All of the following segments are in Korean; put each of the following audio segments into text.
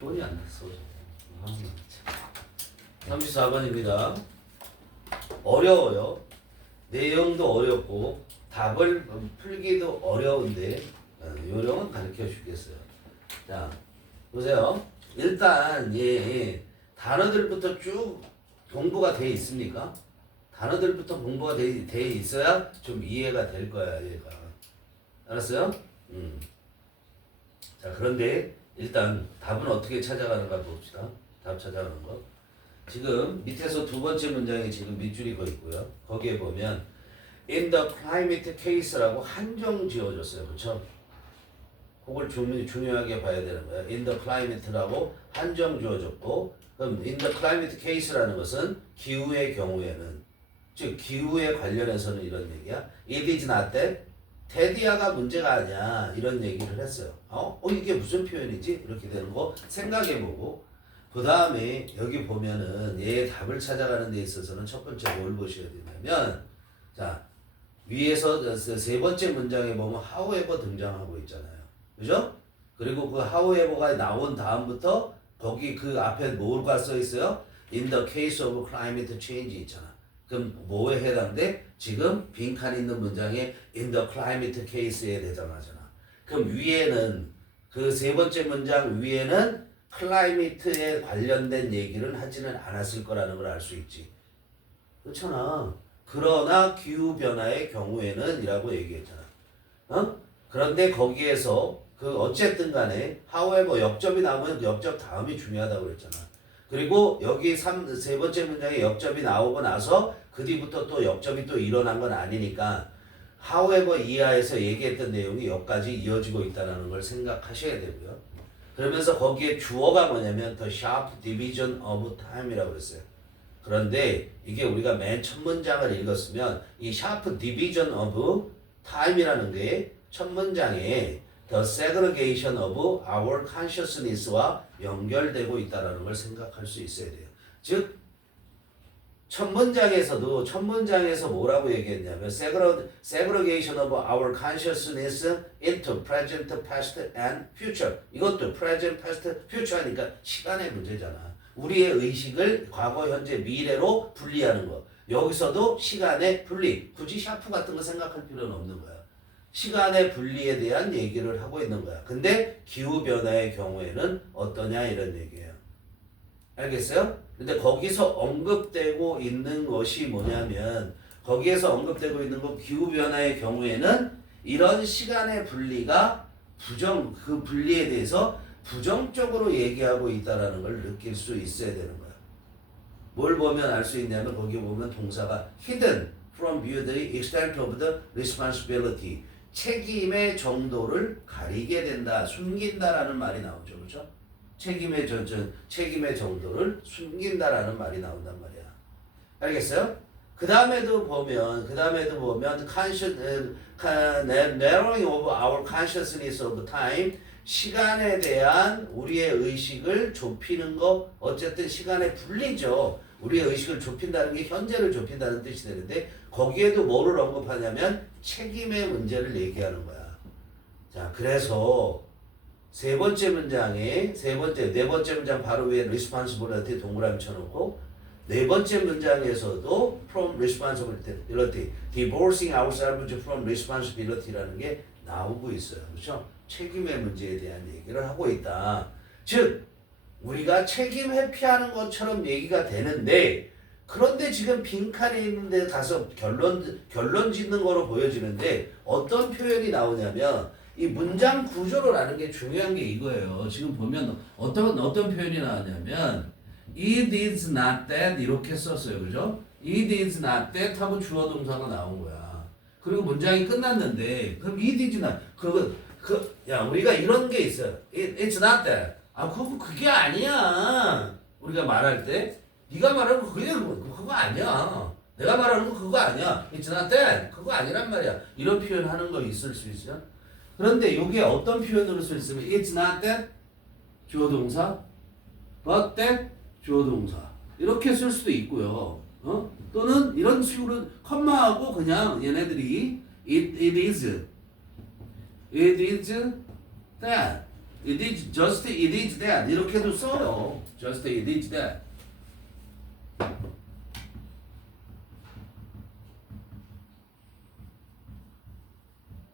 돈이 안 났어. 34번입니다. 어려워요. 내용도 어렵고 답을 풀기도 어려운데 요령은 가르쳐 주겠어요. 자, 보세요. 일단 단어들부터 쭉 공부가 돼 있습니까? 단어들부터 공부가 돼 있어야 좀 이해가 될 거야, 얘가. 알았어요? 자, 그런데 일단 답은 어떻게 찾아가는가 봅시다. 답 찾아가는 거. 지금 밑에서 두 번째 문장에 지금 밑줄이 거 있고요. 거기에 보면 in the climate case라고 한정 지어줬어요. 그렇죠? 그걸 중요하게 봐야 되는 거예요. in the climate라고 한정 지어줬고, 그럼 in the climate case라는 것은 기후의 경우에는, 즉 기후에 관련해서는 이런 얘기야. it is not that 테디아가 문제가 아니야, 이런 얘기를 했어요. 이게 무슨 표현이지? 이렇게 되는 거 생각해보고, 그 다음에 여기 보면은 얘의 답을 찾아가는 데 있어서는 첫 번째 뭘 보셔야 되냐면, 자, 위에서 세 번째 문장에 보면 however 등장하고 있잖아요. 그죠? 그리고 그 however가 나온 다음부터 거기 그 앞에 뭐가 써 있어요? in the case of climate change 있잖아. 그럼 뭐에 해당돼? 지금 빈칸 있는 문장에 in the climate case에 해당하잖아. 그럼 위에는 그 세 번째 문장 위에는 클라이미트에 관련된 얘기를 하지는 않았을 거라는 걸 알 수 있지. 그렇잖아. 그러나 기후변화의 경우에는 이라고 얘기했잖아. 그런데 거기에서 그 어쨌든 간에 however 역접이 나오면 역접 다음이 중요하다고 그랬잖아. 그리고 여기 세 번째 문장에 역접이 나오고 나서 그 뒤부터 또 역접이 또 일어난 건 아니니까 however 이하에서 얘기했던 내용이 여기까지 이어지고 있다는 걸 생각하셔야 되고요. 그러면서 거기에 주어가 뭐냐면 the sharp division of time이라고 그랬어요. 그런데 이게 우리가 맨 첫 문장을 읽었으면 이 sharp division of time이라는 게 첫 문장에 the segregation of our consciousness와 연결되고 있다는 걸 생각할 수 있어야 돼요. 즉, 첫 문장에서 뭐라고 얘기했냐면 segregation of our consciousness into present, past, and future. 이것도 present, past, future 하니까 시간의 문제잖아. 우리의 의식을 과거, 현재, 미래로 분리하는 거. 여기서도 시간의 분리. 굳이 샤프 같은 거 생각할 필요는 없는 거야. 시간의 분리에 대한 얘기를 하고 있는 거야. 근데 기후변화의 경우에는 어떠냐 이런 얘기예요. 알겠어요? 근데 거기서 언급되고 있는 것이 뭐냐면 거기에서 언급되고 있는 것 기후변화의 경우에는 이런 시간의 분리가 그 분리에 대해서 부정적으로 얘기하고 있다는 걸 느낄 수 있어야 되는 거야. 뭘 보면 알 수 있냐면 거기 보면 동사가 hidden from view the extent of the responsibility. 책임의 정도를 가리게 된다, 숨긴다라는 말이 나오죠. 그렇죠? 책임의 정도를 숨긴다라는 말이 나온단 말이야. 알겠어요? 그 다음에도 보면 narrowing of our consciousness of time, 시간에 대한 우리의 의식을 좁히는 거, 어쨌든 시간의 분리죠. 우리의 의식을 좁힌다는 게 현재를 좁힌다는 뜻이 되는데 거기에도 뭐를 언급하냐면 책임의 문제를 얘기하는 거야. 자, 그래서 네 번째 문장 바로 위에 responsibility 동그라미 쳐놓고 네 번째 문장에서도 from responsibility, divorcing ourselves from responsibility라는 게 나오고 있어요. 그렇죠? 책임의 문제에 대한 얘기를 하고 있다. 즉 우리가 책임 회피하는 것처럼 얘기가 되는데 그런데 지금 빈칸에 있는 데 가서 결론 짓는 거로 보여지는데 어떤 표현이 나오냐면 이 문장 구조를 아는 게 중요한 게 이거예요. 지금 보면 어떤 표현이 나왔냐면 it is not that 이렇게 썼어요. 그죠? it is not that 하고 주어 동사가 나온 거야. 그리고 문장이 끝났는데 그럼 it is not 우리가 이런 게 있어요. it's not that. 그게 아니야. 우리가 말할 때 네가 말하는 거 그거 아니야. 내가 말하는 거 그거 아니야. it's not that. 그거 아니란 말이야. 이런 표현하는 거 있을 수 있어요. 그런데 이게 어떤 표현으로 쓸 수 있으면 it's not that 주어 동사 but that 주어 동사 이렇게 쓸 수도 있고요. 또는 이런 식으로 컴마하고 그냥 얘네들이 it is that it is just it is that 이렇게도 써요. just it is that.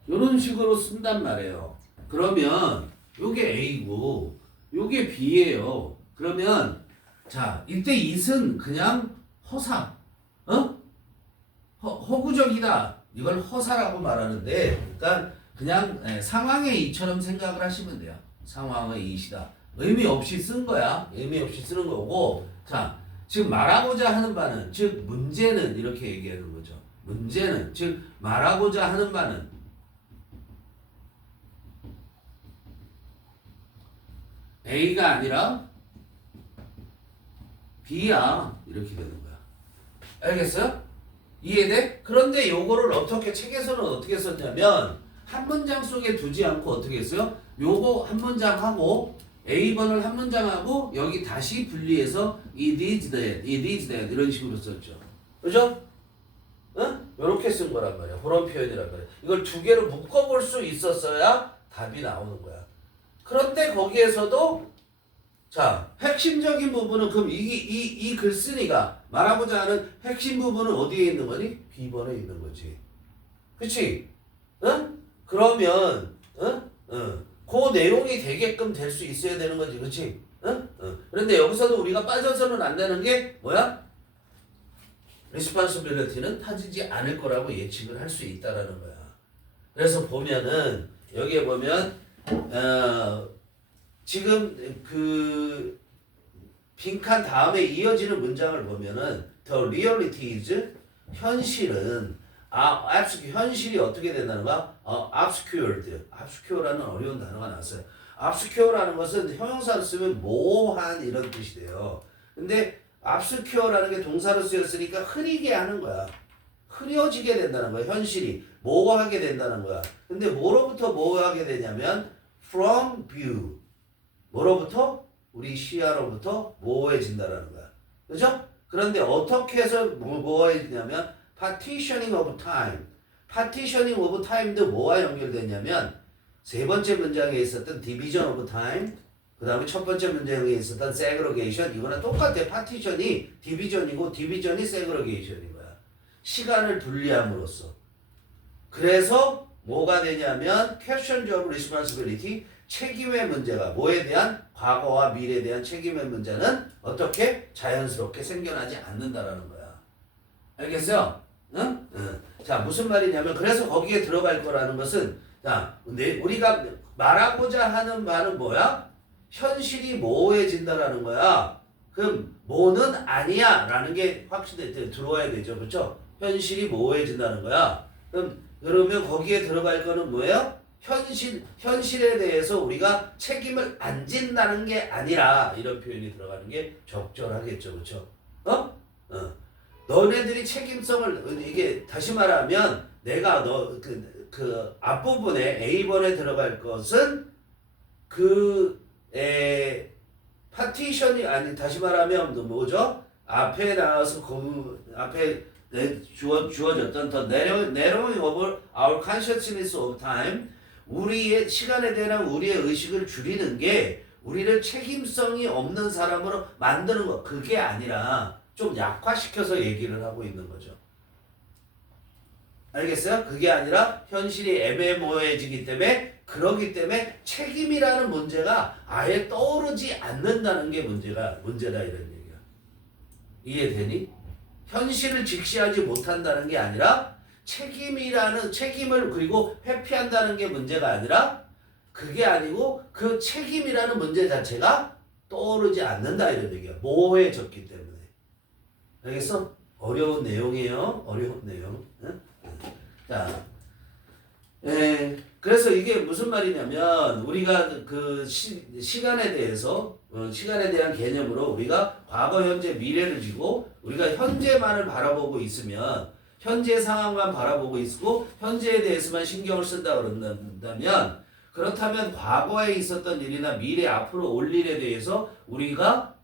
이런 식으로 쓴단 말이에요. 그러면 요게 A고 요게 B예요. 그러면 자 이때 it은 그냥 허사, 허구적이다. 이걸 허사라고 말하는데, 그러니까 그냥 상황의 이처럼 생각을 하시면 돼요. 상황의 it이다. 의미 없이 쓴 거야. 의미 없이 쓰는 거고, 자 지금 말하고자 하는 바는, 즉 문제는 이렇게 얘기하는 거죠. 문제는, 즉 말하고자 하는 바는 A가 아니라 B야. 이렇게 되는 거야. 알겠어요? 이해돼? 그런데 요거를 어떻게, 책에서는 어떻게 썼냐면 한 문장 속에 두지 않고 어떻게 했어요? 요거 한 문장 하고 A번을 한 문장 하고 여기 다시 분리해서 it is that, it is that 이런 식으로 썼죠. 그죠? 응? 요렇게 쓴 거란 말이야. 그런 표현이란 말이야. 이걸 두 개로 묶어볼 수 있었어야 답이 나오는 거야. 그런데 거기에서도 자 핵심적인 부분은, 그럼 이 글쓴이가 말하고자 하는 핵심 부분은 어디에 있는 거니? B번에 있는 거지. 그치? 응? 그러면 그 내용이 되게끔 될 수 있어야 되는 거지. 그치? 응? 그런데 여기서도 우리가 빠져서는 안 되는 게 뭐야? responsibility는 빠지지 않을 거라고 예측을 할 수 있다라는 거야. 그래서 보면은 여기에 보면 지금 그 빈칸 다음에 이어지는 문장을 보면은 the reality is, 현실은 현실이 어떻게 된다는가? obscure라는 어려운 단어가 나왔어요. obscure라는 것은 형용사로 쓰면 모호한 이런 뜻이 돼요. 근데 obscure라는 게 동사로 쓰였으니까 흐리게 하는 거야. 흐려지게 된다는 거야. 현실이 모호하게 된다는 거야. 근데 뭐로부터 모호하게 되냐면 from view, 뭐로부터? 우리 시야로부터 모호해진다라는 거야. 그죠? 그런데 어떻게 해서 모호해지냐면 partitioning of time. partitioning of time도 뭐와 연결되냐면 세 번째 문장에 있었던 division of time, 그 다음에 첫 번째 문장에 있었던 segregation, 이거랑 똑같아. partition이 division이고 division이 segregation인 거야. 시간을 분리함으로써. 그래서 뭐가 되냐면 questions of responsibility, 책임의 문제가, 뭐에 대한? 과거와 미래에 대한 책임의 문제는 어떻게? 자연스럽게 생겨나지 않는다라는 거야. 알겠어요? 응? 자, 무슨 말이냐면, 그래서 거기에 들어갈 거라는 것은, 자, 우리가 말하고자 하는 말은 뭐야? 현실이 모호해진다라는 거야. 그럼 뭐는 아니야 라는 게 확실히 들어와야 되죠. 그렇죠? 현실이 모호해진다는 거야. 그러면 거기에 들어갈 거는 뭐예요? 현실에 대해서 우리가 책임을 안 진다는 게 아니라, 이런 표현이 들어가는 게 적절하겠죠. 그렇죠? 너네들이 책임성을, 이게 다시 말하면 내가 그 앞부분에 A번에 들어갈 것은 파티션이 아니, 다시 말하면 뭐죠? 앞에 나와서 앞에 주어졌던 the narrowing of our consciousness of time, 우리의 시간에 대한 우리의 의식을 줄이는 게 우리를 책임성이 없는 사람으로 만드는 거, 그게 아니라 좀 약화시켜서 얘기를 하고 있는 거죠. 알겠어요? 그게 아니라 현실이 애매모호해지기 때문에, 그러기 때문에 책임이라는 문제가 아예 떠오르지 않는다는 게 문제다 이런 얘기야. 이해되니? 현실을 직시하지 못한다는 게 아니라 책임을 그리고 회피한다는 게 문제가 아니라, 그게 아니고 그 책임이라는 문제 자체가 떠오르지 않는다 이런 얘기야. 모호해졌기 때문에. 알겠어? 어려운 내용이에요. 어려운 내용. 응? 자, 그래서 이게 무슨 말이냐면, 우리가 그 시간에 대해서, 시간에 대한 개념으로 우리가 과거, 현재, 미래를 지고 우리가 현재만을 바라보고 있으면, 현재 상황만 바라보고 있고 현재에 대해서만 신경을 쓴다 그런다면, 그렇다면 과거에 있었던 일이나 미래 앞으로 올 일에 대해서 우리가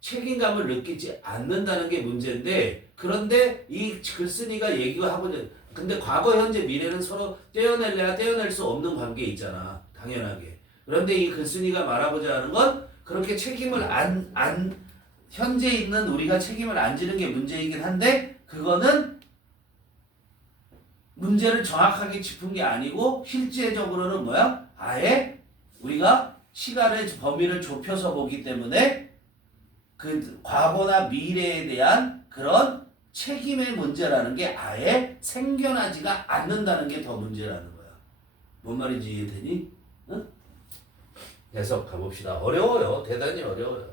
책임감을 느끼지 않는다는 게 문제인데, 그런데 이 글쓴이가 얘기가 하고 있는, 근데 과거, 현재, 미래는 서로 떼어낼 수 없는 관계에 있잖아. 당연하게. 그런데 이 글쓴이가 말하고자 하는 건 그렇게 책임을 현재 있는 우리가 책임을 안 지는 게 문제이긴 한데 그거는 문제를 정확하게 짚은 게 아니고 실제적으로는 뭐야? 아예 우리가 시간의 범위를 좁혀서 보기 때문에 그 과거나 미래에 대한 그런 책임의 문제라는 게 아예 생겨나지가 않는다는 게 더 문제라는 거야. 뭔 말인지 이해되니? 응? 해석 가봅시다. 어려워요. 대단히 어려워요.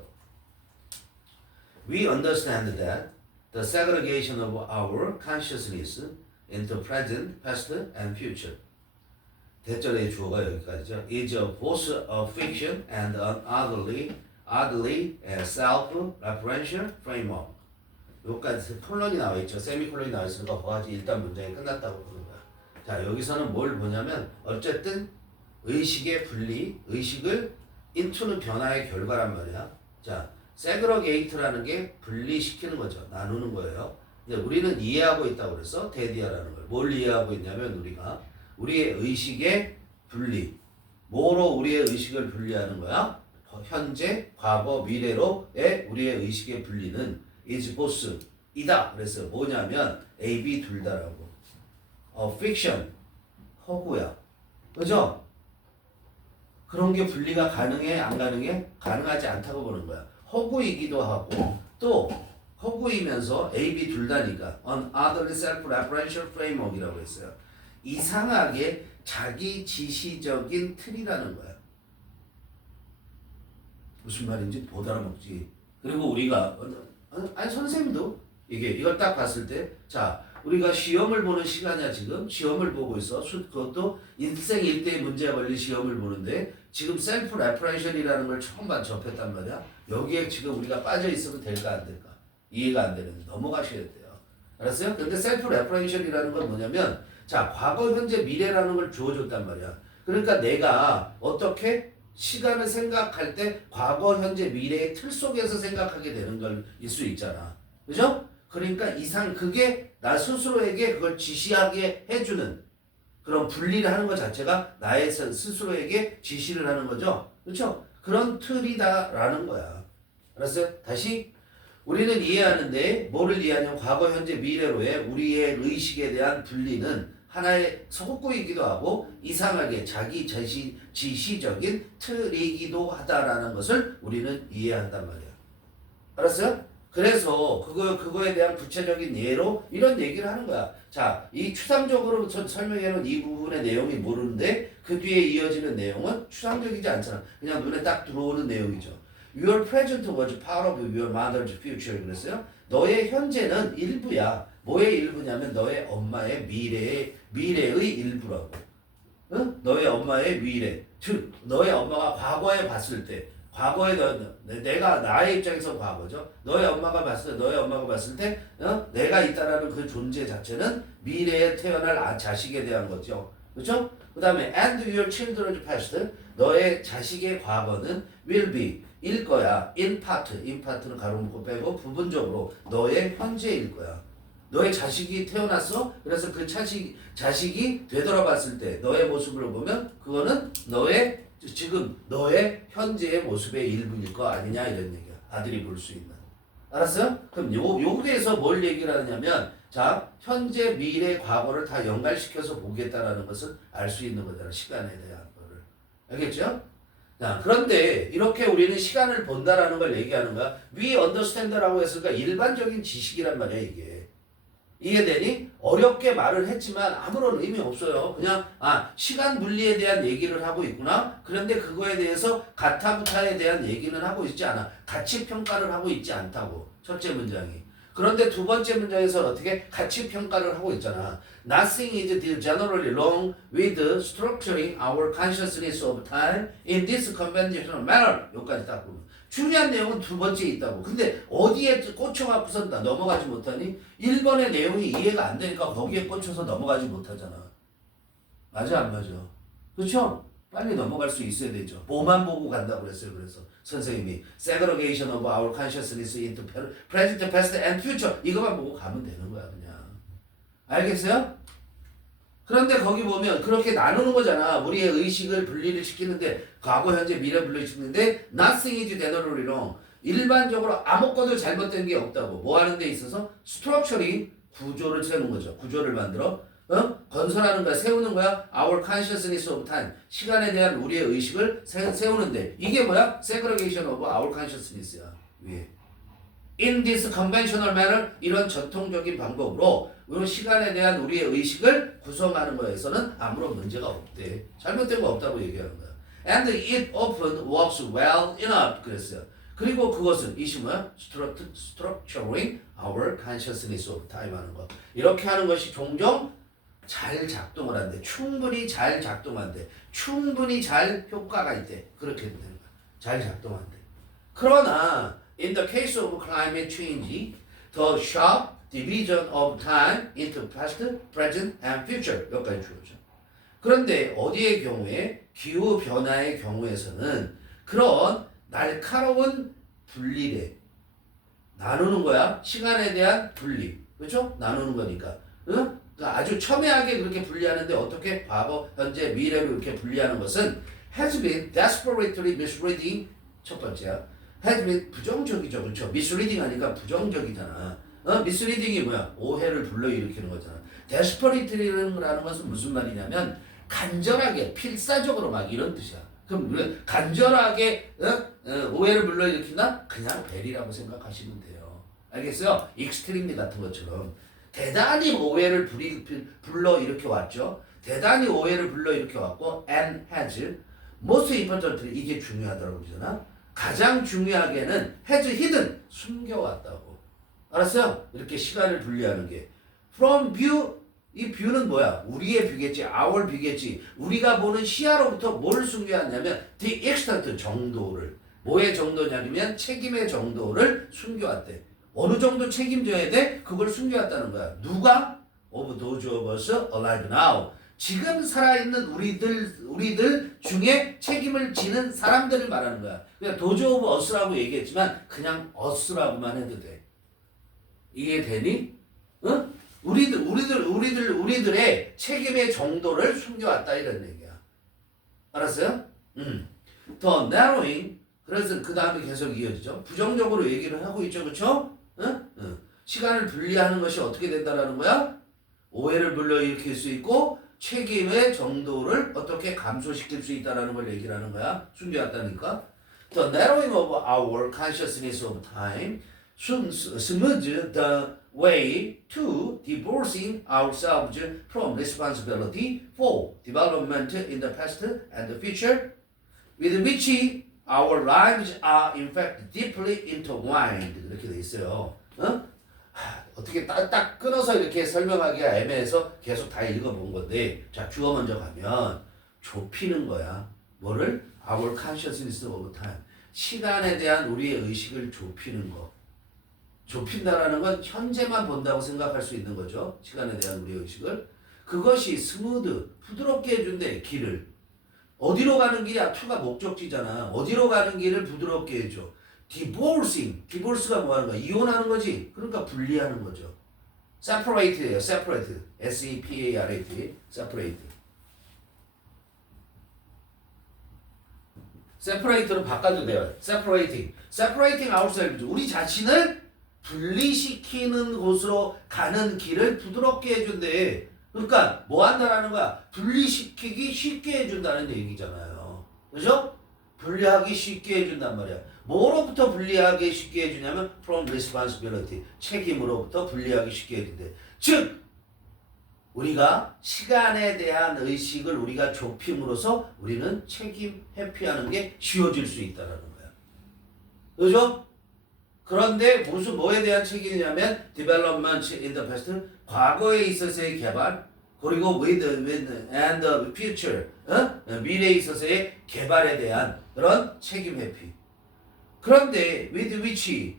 We understand that the segregation of our consciousness into present, past, and future. 대절의 주어가 여기까지죠. is both a fiction and an oddly self-referential framework. 여기까지 콜론이 나와 있죠. 세미콜론이 나와 있으니까 거기까지 일단 문장이 끝났다고 보는 거야. 자, 여기서는 뭘 보냐면 어쨌든 의식의 분리, 의식을 into는 변화의 결과란 말이야. 자, segregate라는 게 분리시키는 거죠. 나누는 거예요. 근데 우리는 이해하고 있다고 그랬어. 데디아라는 걸. 뭘 이해하고 있냐면 우리가 우리의 의식의 분리. 뭐로 우리의 의식을 분리하는 거야? 현재, 과거, 미래로의 우리의 의식의 분리는 is both 이다. 그랬어요. 뭐냐면 A, B 둘 다라고. fiction 허구야. 그죠? 그런 게 분리가 가능해? 안 가능해? 가능하지 않다고 보는 거야. 허구이기도 하고 또 허구이면서 A, B 둘 다니까 an otherly self-referential framework이라고 했어요. 이상하게 자기 지시적인 틀이라는 거야. 무슨 말인지 못 알아먹지. 그리고 우리가 아니 선생님도 이걸 딱 봤을 때 자 우리가 시험을 보는 시간이야 지금 시험을 보고 있어. 그것도 인생 일대의 문제가 걸린 시험을 보는데 지금 셀프 레퍼레이션이라는 걸 처음 접했단 말이야. 여기에 지금 우리가 빠져 있으면 될까 안 될까? 이해가 안 되는데 넘어가셔야 돼요. 알았어요? 근데 셀프 레퍼레이션이라는 건 뭐냐면 자 과거, 현재, 미래라는 걸 주어줬단 말이야. 그러니까 내가 어떻게 시간을 생각할 때 과거, 현재, 미래의 틀 속에서 생각하게 되는 걸일 수 있잖아. 그죠? 그러니까 그게 나 스스로에게 그걸 지시하게 해주는 그런 분리를 하는 것 자체가 나의 스스로에게 지시를 하는 거죠. 그렇죠? 그런 틀이다라는 거야. 알았어요? 다시 우리는 이해하는데 뭐를 이해하냐면 과거, 현재, 미래로의 우리의 의식에 대한 분리는 하나의 허구이기도 하고 이상하게 자기 지시적인 틀이기도 하다라는 것을 우리는 이해한단 말이야. 알았어요? 그래서 그거에 대한 구체적인 예로 이런 얘기를 하는 거야. 자, 이 추상적으로 설명해놓은 이 부분의 내용이 모르는데 그 뒤에 이어지는 내용은 추상적이지 않잖아. 그냥 눈에 딱 들어오는 내용이죠. Your present was part of your mother's future. 그랬어요. 너의 현재는 일부야. 뭐의 일부냐면 너의 엄마의 미래의 일부라고. 응? 너의 엄마의 미래. 즉 너의 엄마가 과거에 봤을 때 과거에 내가 나의 입장에서 과거죠. 너의 엄마가 봤을 때 내가 있다라는 그 존재 자체는 미래에 태어날 자식에 대한 거죠. 그렇죠? 그다음에 and your children's past 너의 자식의 과거는 will be 일 거야. in part는 가로 묶고 빼고 부분적으로 너의 현재일 거야. 너의 자식이 태어났어. 그래서 그 자식이 되돌아봤을 때 너의 모습을 보면 그거는 지금 너의 현재의 모습의 일부일 거 아니냐 이런 얘기야. 아들이 볼 수 있는. 알았어요? 그럼 여기에서 뭘 얘기를 하냐면 자 현재, 미래, 과거를 다 연관시켜서 보겠다라는 것을 알 수 있는 거잖아. 시간에 대한 거를. 알겠죠? 자, 그런데 이렇게 우리는 시간을 본다라는 걸 얘기하는 거야. We understand라고 했으니까 일반적인 지식이란 말이야 이게. 이해되니? 어렵게 말을 했지만 아무런 의미 없어요. 그냥 시간 분리에 대한 얘기를 하고 있구나. 그런데 그거에 대해서 가타부타에 대한 얘기는 하고 있지 않아. 가치 평가를 하고 있지 않다고. 첫째 문장이. 그런데 두 번째 문장에서 어떻게 가치 평가를 하고 있잖아. Nothing is generally wrong with structuring our consciousness of time in this conventional manner. 여기까지 딱 보면. 중요한 내용은 두 번째에 있다고. 근데 어디에 꽂혀갖고서 넘어가지 못하니? 1번의 내용이 이해가 안 되니까 거기에 꽂혀서 넘어가지 못하잖아. 맞아 안 맞아? 그렇죠? 빨리 넘어갈 수 있어야 되죠. 뭐만 보고 간다고 그랬어요. 그래서 선생님이 segregation of our consciousness into present, past and future 이거만 보고 가면 되는 거야 그냥. 알겠어요? 그런데 거기 보면 그렇게 나누는 거잖아. 우리의 의식을 분리를 시키는데 과거, 현재, 미래 분리를 시키는데 nothing is generally wrong. 일반적으로 아무것도 잘못된 게 없다고. 뭐 하는 데 있어서 structuring 구조를 세우는 거죠. 구조를 만들어 건설하는 거야. 세우는 거야. Our consciousness of time. 시간에 대한 우리의 의식을 세우는데 이게 뭐야? segregation of our consciousness야. 위에. In this conventional manner, 이런 전통적인 방법으로 시간에 대한 우리의 의식을 구성하는 거에서는 아무런 문제가 없대. 잘못된 거 없다고 얘기하는 거야. And it often works well enough. 그랬어요. 그리고 그것은 이시 뭐야? Structuring our consciousness of time 하는 거. 이렇게 하는 것이 종종 잘 작동을 한대. 충분히 잘 작동한대. 충분히 잘 효과가 있대. 그렇게 되는 거야. 잘 작동한대. 그러나 in the case of climate change, the sharp division of time into past, present, and future 여기까지 주어져. 그런데 어디의 경우에 기후 변화의 경우에서는 그런 날카로운 분리래. 나누는 거야. 시간에 대한 분리. 그렇죠? 나누는 거니까. 응? 그러니까 아주 첨예하게 그렇게 분리하는데 어떻게 과거, 현재, 미래로 이렇게 분리하는 것은 has been desperately misreading 첫 번째야. has been 부정적이죠. 그렇죠? misreading 하니까 부정적이잖아. misreading이 뭐야? 오해를 불러일으키는 거잖아. desperate라는 것은 무슨 말이냐면 간절하게, 필사적으로 막 이런 뜻이야. 그럼 우리가 간절하게 오해를 불러일으킨다? 그냥 벨이라고 생각하시면 돼요. 알겠어요? 익스트림리 같은 것처럼 대단히 오해를 불러일으켜 왔죠. 대단히 오해를 불러일으켜 왔고 and has most importantly 이게 중요하다고 그러잖아. 가장 중요하게는 has hidden 숨겨왔다고. 알았어요? 이렇게 시간을 분리하는 게 from view 이 뷰는 뭐야? 우리의 뷰겠지. our 뷰겠지. 우리가 보는 시야로부터 뭘 숨겨왔냐면 the extent 정도를. 뭐의 정도냐면 책임의 정도를 숨겨왔대. 어느 정도 책임져야 돼? 그걸 숨겨왔다는 거야. 누가? of those of us alive now. 지금 살아있는 우리들 중에 책임을 지는 사람들을 말하는 거야. 그러니까 도저 오브 어스라고 얘기했지만 그냥 어스라고만 해도 돼. 이해되니? 응? 우리들의 책임의 정도를 숨겨왔다 이런 얘기야. 알았어요? 더 narrowing. 그래서 그 다음에 계속 이어지죠. 부정적으로 얘기를 하고 있죠, 그렇죠? 시간을 분리하는 것이 어떻게 된다라는 거야? 오해를 불러일으킬 수 있고 책임의 정도를 어떻게 감소시킬 수 있다라는 걸 얘기를 하는 거야. 숨겨왔다니까. The narrowing of our consciousness of time smooth the way to divorcing ourselves from responsibility for development in the past and the future, with which our lives are in fact deeply intertwined. 이렇게 돼 있어요. 어떻게 딱 끊어서 이렇게 설명하기가 애매해서 계속 다 읽어본 건데, 자 주어 먼저 가면 좁히는 거야. 뭐를? Our consciousness of time. 시간에 대한 우리의 의식을 좁히는 거. 좁힌다라는 건 현재만 본다고 생각할 수 있는 거죠. 시간에 대한 우리의 의식을. 그것이 스무드, 부드럽게 해준대, 길을. 어디로 가는 길이야? 투가 목적지잖아. 어디로 가는 길을 부드럽게 해줘. divorcing. divorce가 뭐 하는 거야? 이혼하는 거지. 그러니까 분리하는 거죠. separate예요. separate. S-E-P-A-R-A-T. separate. separate로 바꿔도 돼요. separating. separating ourselves. 우리 자신을 분리시키는 곳으로 가는 길을 부드럽게 해준대. 그러니까 뭐 한다라는 거야? 분리시키기 쉽게 해준다는 얘기잖아요. 그죠? 분리하기 쉽게 해준단 말이야. 뭐로부터 분리하기 쉽게 해주냐면 from responsibility. 책임으로부터 분리하기 쉽게 해준대. 즉 우리가 시간에 대한 의식을 우리가 좁힘으로써 우리는 책임 회피하는 게 쉬워질 수 있다는 거야. 그죠? 그런데 뭐에 대한 책임이냐면 development in the past, 과거에 있어서의 개발, 그리고 with and the future, 미래에 있어서의 개발에 대한 그런 책임 회피. 그런데 with which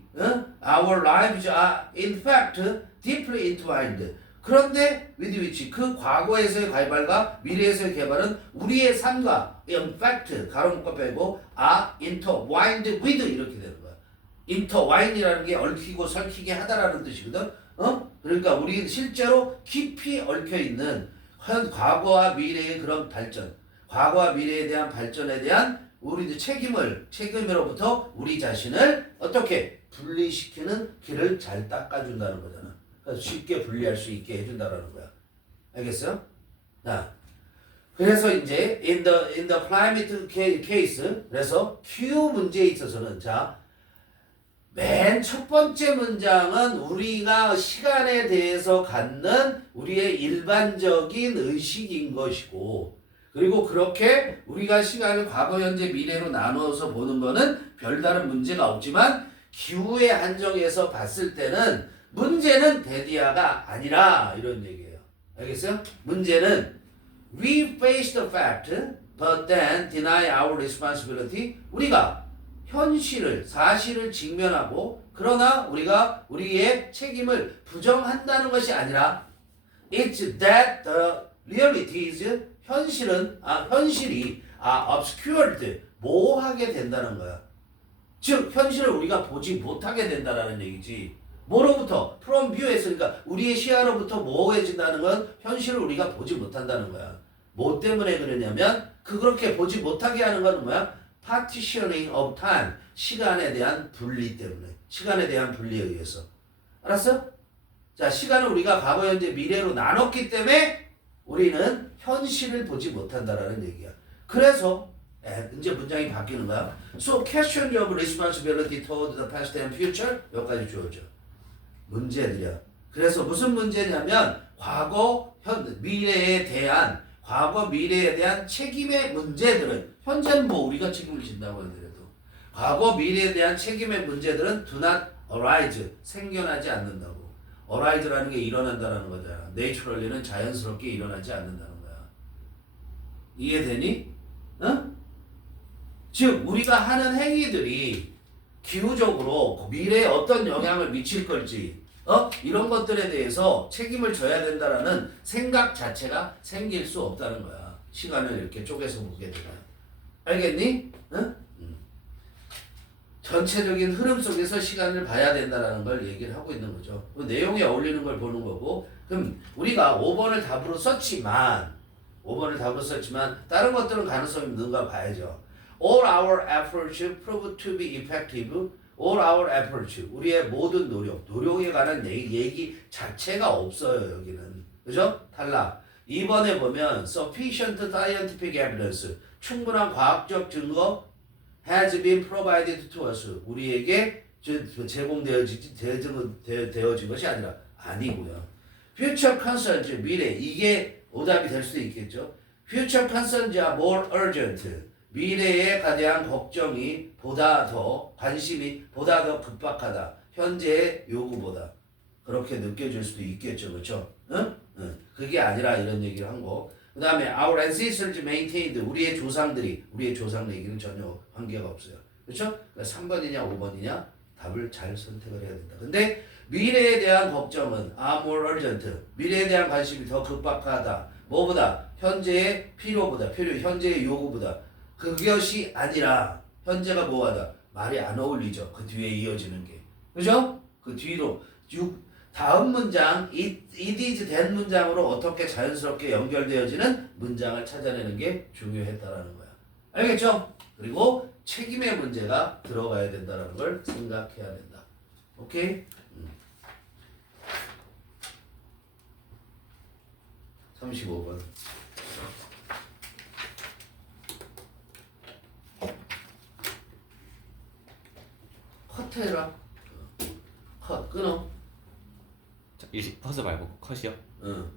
our lives are in fact deeply entwined. 그런데 with which 그 과거에서의 개발과 미래에서의 개발은 우리의 삶과 in fact 가로 묶어 빼고 are intertwined with 이렇게 되는 거야. intertwine이라는 게 얽히고 설키게 하다라는 뜻이거든. 그러니까 우리 실제로 깊이 얽혀 있는 과거와 미래의 그런 발전, 과거와 미래에 대한 발전에 대한 우리 책임으로부터 우리 자신을 어떻게 분리시키는 길을 잘 닦아준다는 거잖아. 그래서 쉽게 분리할 수 있게 해준다라는 거야. 알겠어요? 자, 그래서 이제 in the climate case, 그래서 Q 문제에 있어서는 자, 맨 첫 번째 문장은 우리가 시간에 대해서 갖는 우리의 일반적인 의식인 것이고, 그리고 그렇게 우리가 시간을 과거, 현재, 미래로 나누어서 보는 거는 별다른 문제가 없지만 기후에 한정해서 봤을 때는 문제는 데디아가 아니라 이런 얘기예요. 알겠어요? 문제는 we face the fact but then deny our responsibility. 우리가 현실을, 사실을 직면하고 그러나 우리가 우리의 책임을 부정한다는 것이 아니라 it's that the realities 현실이 obscured 모호하게 된다는 거야. 즉 현실을 우리가 보지 못하게 된다라는 얘기지. 뭐로부터? from view에서, 그러니까 우리의 시야로부터 모호해진다는 건 현실을 우리가 보지 못한다는 거야. 뭐 때문에 그러냐면 그렇게 보지 못하게 하는 건 뭐야? partitioning of time, 시간에 대한 분리 때문에, 시간에 대한 분리에 의해서. 알았어? 자, 시간을 우리가 과거, 현재, 미래로 나눴기 때문에 우리는 현실을 보지 못한다라는 얘기야. 그래서 이제 문장이 바뀌는 거야. So question of responsibility toward the past and future 여기까지 주어져. 문제들이야. 그래서 무슨 문제냐면 과거, 미래에 대한 미래에 대한 책임의 문제들은 현재는 뭐 우리가 책임을 진다고 하더라도 과거, 미래에 대한 책임의 문제들은 do not arise, 생겨나지 않는다고. arise라는 게 일어난다는 거잖아. naturally는 자연스럽게 일어나지 않는다는 거야. 이해되니? 응? 즉 우리가 하는 행위들이 기후적으로 미래에 어떤 영향을 미칠 걸지 이런 것들에 대해서 책임을 져야 된다라는 생각 자체가 생길 수 없다는 거야. 시간을 이렇게 쪼개서 보게 되면. 알겠니? 응? 전체적인 흐름 속에서 시간을 봐야 된다라는 걸 얘기를 하고 있는 거죠. 그 내용에 어울리는 걸 보는 거고. 그럼 우리가 5번을 답으로 썼지만 다른 것들은 가능성이 있는가 봐야죠. All our efforts prove to be effective. All our efforts. 우리의 모든 노력에 관한 얘기 자체가 없어요, 여기는. 그죠? 탈락. 2번에 보면 sufficient scientific evidence. 충분한 과학적 증거 has been provided to us. 우리에게 되어진 것이 아니고요. Future concerns, 미래. 이게 오답이 될 수도 있겠죠. Future concerns are more urgent. 미래에 대한 걱정이 관심이 보다 더 급박하다. 현재의 요구보다. 그렇게 느껴질 수도 있겠죠. 그렇죠? 응? 그게 아니라 이런 얘기를 한 거. 그 다음에 our ancestors maintained. 우리의 조상 얘기는 전혀 관계가 없어요. 그렇죠? 3번이냐 5번이냐 답을 잘 선택을 해야 된다. 근데 미래에 대한 걱정은 more urgent. 미래에 대한 관심이 더 급박하다. 뭐보다? 현재의 현재의 요구보다. 그것이 아니라 현재가 뭐하다? 말이 안 어울리죠. 그 뒤에 이어지는 게. 그죠? 그 뒤로 다음 문장 it is 된 문장으로 어떻게 자연스럽게 연결되어지는 문장을 찾아내는 게 중요했다라는 거야. 알겠죠? 그리고 책임의 문제가 들어가야 된다는 걸 생각해야 된다. 오케이? 35번. 컷해라. 컷 끊어. 퍼스 말고 컷이요? 응.